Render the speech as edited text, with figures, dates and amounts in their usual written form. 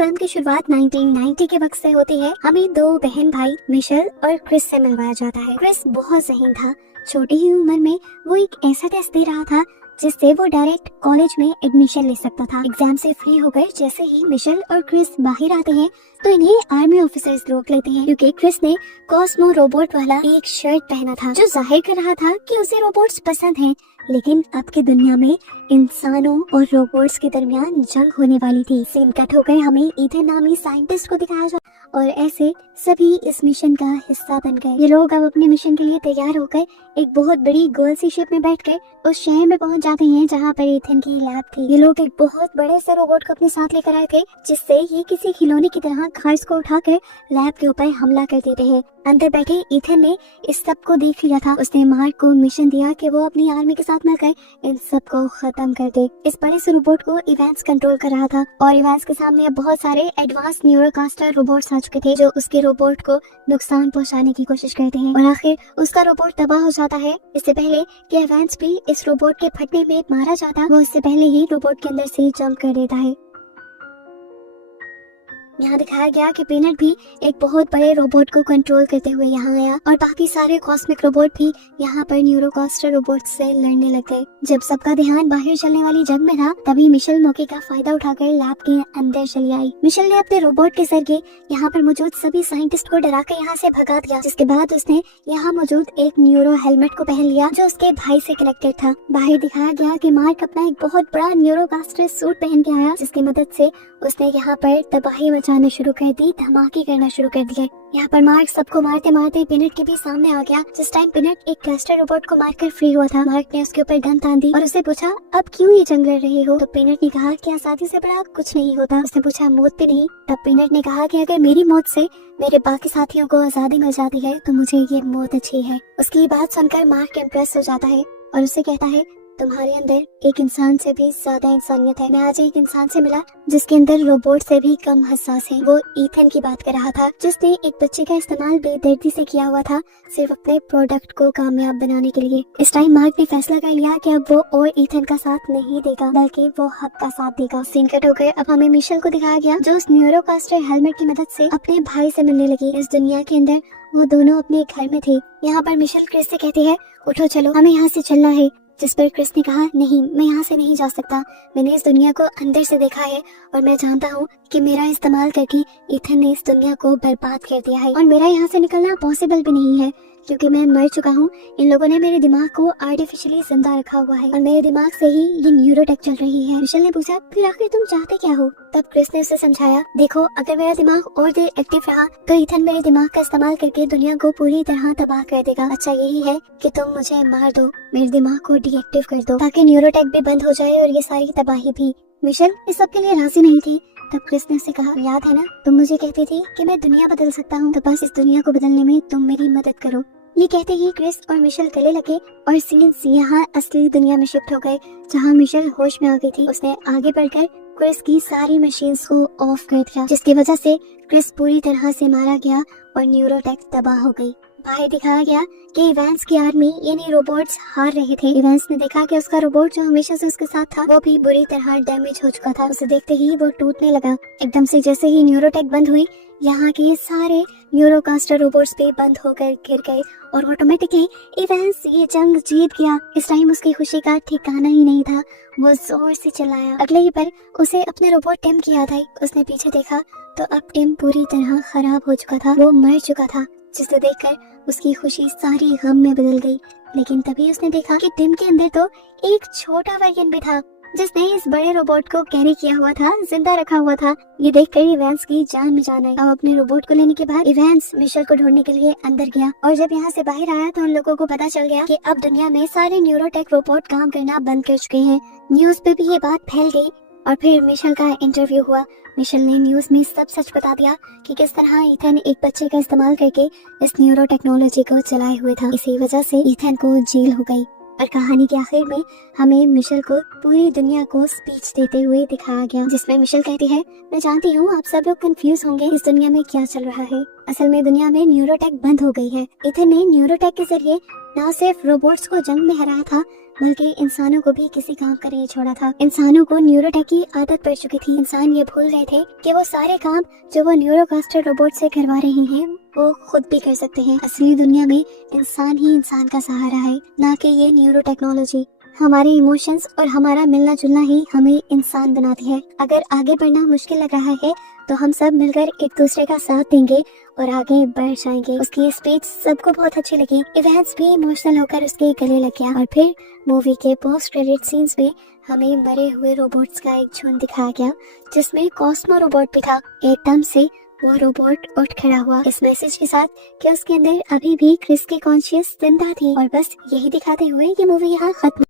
Film की शुरुआत 1990 के वक्त से होती है। हमें दो बहन भाई मिशेल और क्रिस से मिलवाया जाता है। क्रिस बहुत ज़हीन था। छोटी ही उम्र में वो एक ऐसा टेस्ट दे रहा था जिससे वो डायरेक्ट कॉलेज में एडमिशन ले सकता था। एग्जाम से फ्री हो गए जैसे ही मिशेल और क्रिस बाहर आते हैं तो इन्हें आर्मी ऑफिसर्स रोक लेते हैं क्योंकि क्रिस ने कॉस्मो रोबोट वाला एक शर्ट पहना था जो जाहिर कर रहा था कि उसे रोबोट्स पसंद हैं। लेकिन अब की दुनिया में इंसानों और रोबोट्स के दरमियान जंग होने वाली थी। सीन कट हो गए, हमें ईथन नामी साइंटिस्ट को दिखाया जा और ऐसे सभी इस मिशन का हिस्सा बन गए। ये लोग अब अपने मिशन के लिए तैयार होकर एक बहुत बड़ी गोल सी शिप में बैठकर उस शहर में पहुंच जाते हैं जहां पर ईथन की लैब थी। ये लोग एक बहुत बड़े से रोबोट को अपने साथ लेकर आए थे जिससे ये किसी खिलौने की तरह घास को उठाकर लैब के ऊपर हमला कर देते हैं। अंदर बैठे ईथन ने इस सब को देख लिया था। उसने मार्क को मिशन दिया कि वो अपनी आर्मी के साथ मिलकर इन सब को खत्म कर दे। इस बड़े से रोबोट को इवेंस कंट्रोल कर रहा था और इवेंस के सामने अब बहुत सारे एडवांस न्यूरोकास्टर रोबोट्स आ चुके थे जो उसके रोबोट को नुकसान पहुंचाने की कोशिश करते हैं और आखिर उसका रोबोट तबाह हो जाता है। इससे पहले कि इवेंस भी इस रोबोट के फटने में मारा जाता, वो इससे पहले ही रोबोट के अंदर से जंप कर देता है। यहाँ दिखाया गया कि पीनट भी एक बहुत बड़े रोबोट को कंट्रोल करते हुए यहाँ आया और बाकी सारे कॉस्मिक रोबोट भी यहाँ पर न्यूरोकास्टर रोबोट से लड़ने लग गए। जब सबका ध्यान बाहर चलने वाली जंग में था तभी मिशेल मौके का फायदा उठाकर लैब के अंदर चली आई। मिशेल ने अपने रोबोट के जरिए यहाँ पर मौजूद सभी साइंटिस्ट को डराकर यहाँ से भगा दिया, जिसके बाद उसने यहाँ मौजूद एक न्यूरो हेलमेट को पहन लिया जो उसके भाई से कनेक्टेड था। बाहर दिखाया गया कि मार्क अपना एक बहुत बड़ा न्यूरोकास्टर सूट पहन के आया जिसकी मदद से उसने यहाँ पर तबाही मचाना शुरू कर दी, धमाके करना शुरू कर दिए। यहाँ पर मार्क सबको मारते मारते पिनट के भी सामने आ गया। जिस टाइम पिनट एक क्लस्टर रोबोट को मारकर फ्री हुआ था, मार्क ने उसके ऊपर गन तान दी और उससे पूछा अब क्यों ये जंग लड़ रहे हो? तो पिनट ने कहा कि आजादी से बड़ा कुछ नहीं होता। उसने पूछा मौत भी नहीं? तब पिनट ने कहा कि अगर मेरी मौत से मेरे बाकी साथियों को आजादी मिल जाती है तो मुझे ये मौत अच्छी है। उसकी बात सुनकर मार्क इम्प्रेस हो जाता है और उससे कहता है तुम्हारे अंदर एक इंसान से भी ज्यादा इंसानियत है। मैं आज एक इंसान से मिला जिसके अंदर रोबोट से भी कम हसास है। वो ईथन की बात कर रहा था जिसने एक बच्चे का इस्तेमाल बेदर्दी से किया हुआ था सिर्फ अपने प्रोडक्ट को कामयाब बनाने के लिए। इस टाइम मार्क ने फैसला कर लिया कि अब वो और ईथन का साथ नहीं देगा बल्कि वो हक का साथ देगा। सीन कट हो गए, अब हमें मिशेल को दिखाया गया जो उस न्यूरोकास्टर हेलमेट की मदद से अपने भाई से मिलने लगी। इस दुनिया के अंदर वो दोनों अपने घर में थे। यहाँ पर मिशेल क्रिस से कहती है उठो चलो हमें यहाँ से चलना है, जिस पर क्रिस ने कहा नहीं मैं यहाँ से नहीं जा सकता। मैंने इस दुनिया को अंदर से देखा है और मैं जानता हूँ कि मेरा इस्तेमाल करके ईथन ने इस दुनिया को बर्बाद कर दिया है और मेरा यहाँ से निकलना पॉसिबल भी नहीं है क्योंकि मैं मर चुका हूँ। इन लोगों ने मेरे दिमाग को आर्टिफिशियली जिंदा रखा हुआ है और मेरे दिमाग से ही ये न्यूरोटेक चल रही है। मिशेल ने पूछा फिर आखिर तुम चाहते क्या हो? तब क्रिस ने उसे समझाया देखो अगर मेरा दिमाग और देर एक्टिव रहा तो ईथन मेरे दिमाग का इस्तेमाल करके दुनिया को पूरी तरह तबाह कर देगा। अच्छा यही है कि तुम मुझे मार दो, मेरे दिमाग को डीएक्टिव कर दो ताकि न्यूरोटेक भी बंद हो जाए और ये सारी तबाही भी। मिशेल इस सब के लिए राजी नहीं थी। तब क्रिस ने उसे कहा याद है ना तुम मुझे कहती थी कि मैं दुनिया बदल सकता हूँ, तो बस इस दुनिया को बदलने में तुम मेरी मदद करो। ये कहते ही क्रिस और मिशेल गले लगे और सीन्स यहाँ असली दुनिया में शिफ्ट हो गए जहाँ मिशेल होश में आ गई थी। उसने आगे बढ़कर क्रिस की सारी मशीन्स को ऑफ कर दिया जिसकी वजह से क्रिस पूरी तरह से मारा गया और न्यूरोटेक तबाह हो गई। बाहर दिखाया गया कि इवेंस की आर्मी यानी रोबोट्स हार रहे थे। इवेंस ने देखा कि उसका रोबोट जो हमेशा से उसके साथ था वो भी बुरी तरह डैमेज हो चुका था। उसे देखते ही वो टूटने लगा। एकदम से जैसे ही न्यूरोटेक बंद हुई यहाँ के सारे न्यूरोकास्टर रोबोट्स भी बंद होकर गिर गए और ऑटोमेटिकली इवेंस ये जंग जीत गया। इस टाइम उसकी खुशी का ठिकाना ही नहीं था, वो जोर से चिल्लाया। अगले ही पल उसे अपने रोबोट टिम की याद आई। उसने पीछे देखा तो अब टिम पूरी तरह खराब हो चुका था, वो मर चुका था, जिसे देखकर उसकी खुशी सारी गम में बदल गई। लेकिन तभी उसने देखा कि टिम के अंदर तो एक छोटा वर्जन भी था जिसने इस बड़े रोबोट को कैरी किया हुआ था, जिंदा रखा हुआ था। ये देखकर इवेंस की जान में जान आई। अब अपने रोबोट को लेने के बाद इवेंस मिशेल को ढूंढने के लिए अंदर गया और जब यहाँ से बाहर आया तो उन लोगों को पता चल गया कि अब दुनिया में सारे न्यूरोटेक रोबोट काम करना बंद कर चुके हैं। न्यूज पे भी ये बात फैल गई और फिर मिशेल का इंटरव्यू हुआ। मिशेल ने न्यूज में सब सच बता दिया कि किस तरह ईथन एक बच्चे का इस्तेमाल करके इस न्यूरो टेक्नोलॉजी को चलाए हुए था। इसी वजह से ईथन को जेल हो गई और कहानी के आखिर में हमें मिशेल को पूरी दुनिया को स्पीच देते हुए दिखाया गया जिसमें मिशेल कहती है मैं जानती हूँ आप सब लोग कंफ्यूज होंगे इस दुनिया में क्या चल रहा है। असल में दुनिया में न्यूरोटेक बंद हो गई है। ईथन ने न्यूरोटेक के जरिए न सिर्फ रोबोट्स को जंग में हराया था बल्कि इंसानों को भी किसी काम का नहीं छोड़ा था। इंसानों को न्यूरोटेक की आदत पड़ चुकी थी। इंसान ये भूल गए थे कि वो सारे काम जो वो न्यूरोकास्टर रोबोट से करवा रहे हैं वो खुद भी कर सकते हैं। असली दुनिया में इंसान ही इंसान का सहारा है, ना कि ये न्यूरो टेक्नोलॉजी। हमारे इमोशंस और हमारा मिलना जुलना ही हमें इंसान बनाती है। अगर आगे बढ़ना मुश्किल लग रहा है तो हम सब मिलकर एक दूसरे का साथ देंगे और आगे बढ़ जाएंगे। उसकी स्पीच सबको बहुत अच्छी लगी। इवेंट्स भी इमोशनल होकर उसके गले लग गया। और फिर मूवी के पोस्ट क्रेडिट सीन्स में हमें मरे हुए रोबोट्स का एक झुंड दिखाया गया, जिसमें कॉस्मो रोबोट भी था। एकदम से वो रोबोट उठ खड़ा हुआ इस मैसेज के साथ कि उसके अंदर अभी भी क्रिस की कॉन्शियस जिंदा थी। और बस यही दिखाते हुए ये मूवी यहाँ खत्म।